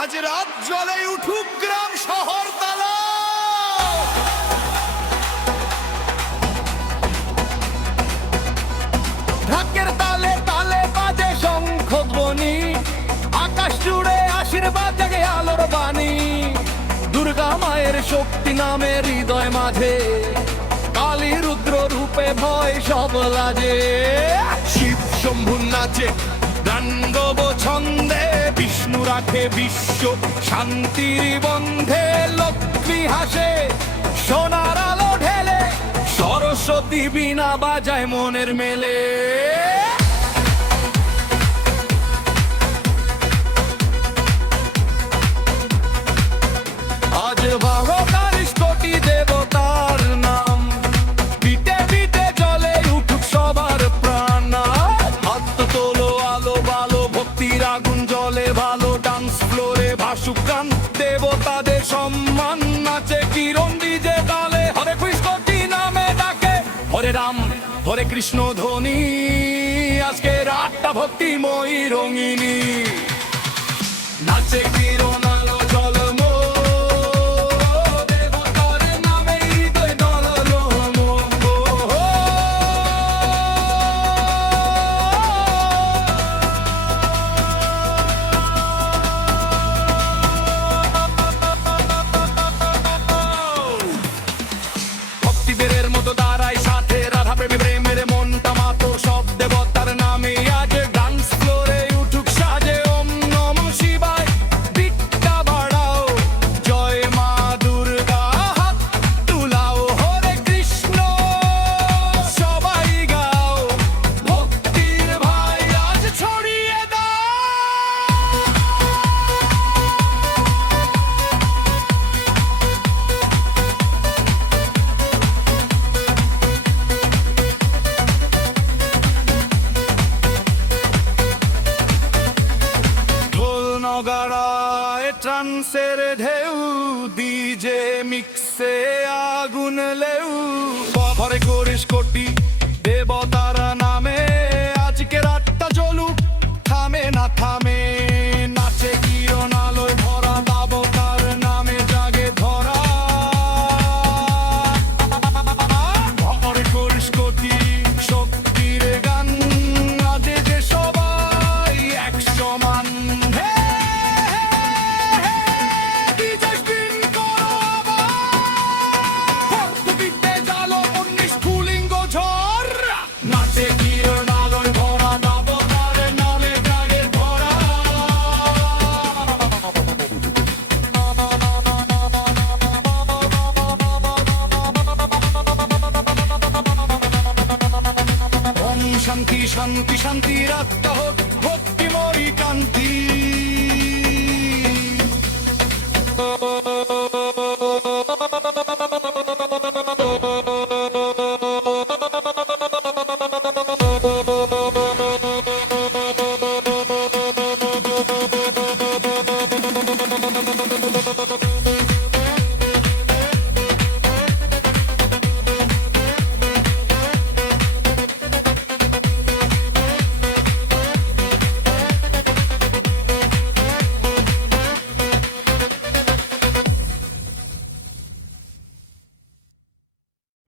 আজ রাত জলে উঠুক গ্রাম শহর তালা। ঢাকের তালে তালে বাজে শঙ্খধ্বনি, আকাশ জুড়ে আশীর্বাদ জাগে আলোর বাণী। দুর্গা মায়ের শক্তি নামে হৃদয় মাঝে, কালী রুদ্র রূপে ভয় সব লাজে। শিব শম্ভু নাচে গান্ডব ছন্দে, বিষ্ণু রাখে বিশ্ব শান্তির বন্ধে। লক্ষ্মী হাসে সোনার আলো ঢেলে, সরস্বতী বীণা বাজায় মনের মেলে। আজ 12 কোটি দেবতার নাম, পিঠে পিঠে জলে উঠুক সবার প্রাণ। হাত তোলো আলো ভালো, ভক্তির আগুন জলে ভালো। ডান্স ফ্লোরে ভাসুক গান, দেবতাদের সম্মান। নাচে কিরণ ডিজে তালে, হরে কৃষ্ণটি নামে ডাকে। হরে রাম হরে কৃষ্ণ ধ্বনি, আজকে রাতটা ভক্তিময়ী রঙিনী। নাচে কিরণ আলো ঝলমো, দেবতার নামে হৃদয় দোলালো। ভক্তিবীরের মতো দাঁড়াই সাথে, রাধা প্রেমী প্রেমের মনটা মাতো। সব দেবতার নামে আজ ডান্স ফ্লোরে উঠুক সাজে। ওম নমঃ শিবায় বিটটা বাড়াও, জয় মা দুর্গা হাত তুলাও। হরে কৃষ্ণ সবাই গাও, ভক্তির ভাই আজ ছড়িয়ে দাও। ঢোল নগাড়ায় ট্রান্সের ঢেউ, ডিজে মিক্সে আগুন লেউ। হরে করিস কোটি দেবতার নামে, আজকে রাতটা জ্বলুক থামে না থামে। নাচে কিরণ আলোয় ভরা, দেবতার নামে জাগে ধরা। হরে করিস কোটি শক্তির গান, আজে যে সবাই এক সমান। হে ডিজে স্পিন করো আবার, ভক্তিতে জালো 19 স্ফুলিঙ্গ ঝড়। নাচে কিরণ আলোয় ভরা, দেবতার নামে জাগে ধরা। ওম শান্তি শান্তি শান্তি, রাতটা হোক ভক্তিময়ী কান্তি।